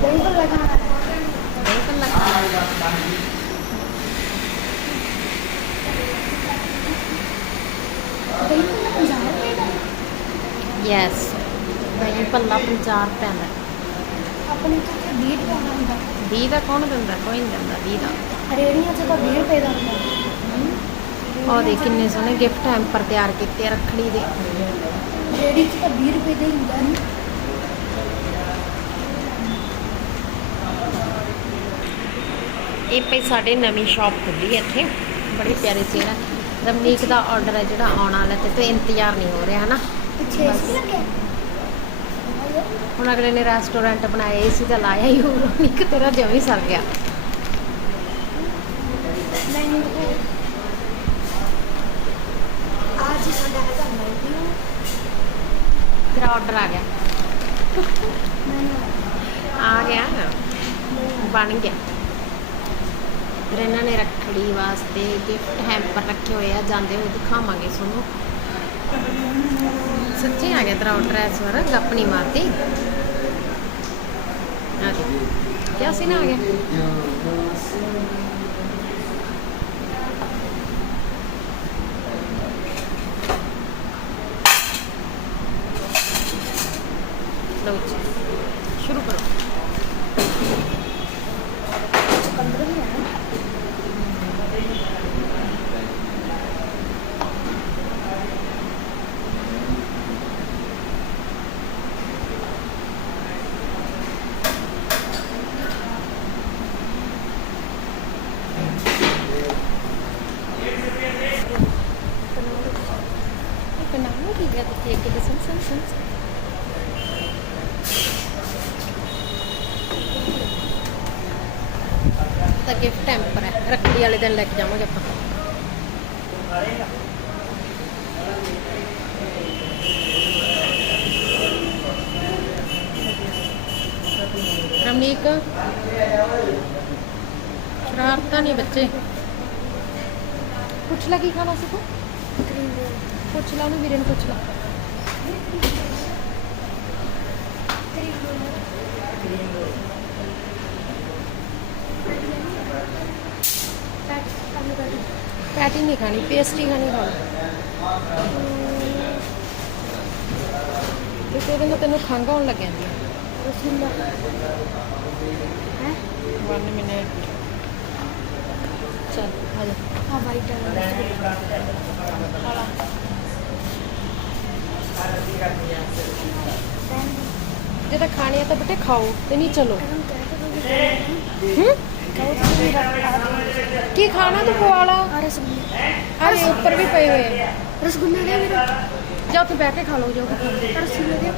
ਦਹੀਂ ਭੱਲਾ ਖਾਣਾ ਦਹੀਂ ਭੱਲਾ 50 ਰੁਪਏ ਦਾ ਯੈਸ ਦਹੀਂ ਭੱਲਾ 50 ਰੁਪਏ ਦਾ ਆਪਣੇ ਤੋਂ 20 ਰੁਪਏ ਦਾ ਹੁੰਦਾ 20 ਦਾ ਕੌਣ ਦਿੰਦਾ ਕੋਈ ਨਹੀਂ ਦਿੰਦਾ 20 ਦਾ ਰੇੜੀਆਂ 'ਚ ਤਾਂ 20 ਰੁਪਏ ਦਾ ਹੁੰਦਾ ਉਹ ਦੇ ਕਿੰਨੇ ਸੋਹਣੇ ਗਿਫਟ ਹੈਂਪਰ ਤਿਆਰ ਕੀਤੇ ਰੱਖੜੀ ਦੇ ਰੇੜੀ 'ਚ ਤਾਂ 20 ਰੁਪਏ ਦਾ ਹੀ ਹੁੰਦਾ ਨਹੀਂ ਇਹ ਪਈ ਸਾਡੇ ਨਵੀਂ ਸ਼ਾਪ ਖੁੱਲੀ ਹੈ ਇੱਥੇ। ਬੜੀ ਪਿਆਰੀ ਸੇਲ ਹੈ ਰਮਨੀਕ ਦਾ ਆਰਡਰ ਹੈ ਜਿਹੜਾ ਆਉਣ ਵਾਲਾ ਤੇ ਤੇ ਇੰਤਜ਼ਾਰ ਨਹੀਂ ਹੋ ਰਿਹਾ ਹਨਾ? ਪਿੱਛੇ ਲੱਗਿਆ? ਹੁਣ ਅਗਲੇ ਨੇ ਰੈਸਟੋਰੈਂਟ ਬਣਾਇਆ ਏਸੀ ਤਾਂ ਲਾਇਆ ਹੀ ਹੋਊ। ਰਮਨੀਕ ਤੇਰਾ ਜਮੀ ਸਰ ਗਿਆ। ਮੈਨੂੰ ਅੱਜ ਸਾਡਾ ਹੈਗਾ ਮੈਨੂ ਤੇਰਾ ਆਰਡਰ ਆ ਗਿਆ। ਆ ਗਿਆ। ਬਣ ਗਿਆ। ਫਿਰ ਇਹਨਾਂ ਨੇ ਰੱਖੜੀ ਵਾਸਤੇ ਗਿਫਟ ਹੈਂਪਰ ਰੱਖੇ ਹੋਏ ਆ, ਜਾਂਦੇ ਹੋਏ ਦਿਖਾਵਾਂਗੇ ਤੁਹਾਨੂੰ। ਸੱਚੀ ਆ ਗਿਆ ਤੇਰਾ ਆਰਡਰ ਇਸ ਵਾਰ, ਗੱਪ ਨਹੀਂ ਮਾਰਦੀ। ਆ ਦੇ ਕਿਆ ਸੀ ਨਾ ਆ ਗਿਆ? ਲਓ ਜੀ ਸ਼ੁਰੂ ਕਰੋ। ਚੁਕੰਦਰ ਵੀ ਹੈ ਇੱਕ ਨਾਮ ਕੀ ਗਿਆ ਤੇ ਇੱਕ ਦੇ ਸੰ ਸੰ ਸੰ ਤਾਂ ਗਿਫਟ ਟੈਂਪਰ ਹੈ। ਰੱਖੜੀ ਵਾਲੇ ਦਿਨ ਲੈ ਕੇ ਜਾਵਾਂਗੇ ਆਪਾਂ। ਰਮਨੀਕ, ਸ਼ਰਾਰਤਾਂ ਨਹੀਂ ਬੱਚੇ। ਪੁੱਛ ਲੈ ਕੀ ਖਾਣਾ ਸੀ ਤੂੰ? ਪੁੱਛ ਲਾ ਉਹਨੂੰ, ਵੀਰੇ ਨੂੰ ਪੁੱਛ ਲਾ। ਪੈਟੀ ਨਹੀਂ ਖਾਣੀ ਪੇਸਟਰੀ ਖਾਣੀ ਖਾਣੀ। ਤੇ ਤੇਰੇ ਨਾਲ ਤੈਨੂੰ ਖੰਘ ਆਉਣ ਲੱਗ ਜਾਂਦੀ ਹੈ ਰਸਗੁੱਲਾ ਹੈ? 1 ਮਿੰਟ ਚੱਲ ਆ ਜਾ। ਆ ਵਾਈਟ ਵਾਲਾ ਜੇ ਤਾਂ ਖਾਣੀ ਆ ਤਾਂ ਬੇਟੇ ਖਾਓ ਤੇ ਨਹੀਂ ਚਲੋ। ਹੂੰ? ਕਹੋ ਤੁਸੀਂ ਮੇਰਾ। ਕੀ ਖਾਣਾ ਤੂੰ ਪਵਾਲਾ? ਆ ਰਸਗੁੱਲੇ। ਅਰੇ ਉੱਪਰ ਵੀ ਪਏ ਹੋਏ। ਆ ਰਸਗੁੱਲੇ ਦੇ ਵੀਰ। ਜਾ ਉੱਥੇ ਬਹਿ ਕੇ ਖਾ ਲਓ ਜੋ ਕੁਛ ਖਾਣਾ। ਰਸਗੁੱਲੇ ਦੇ।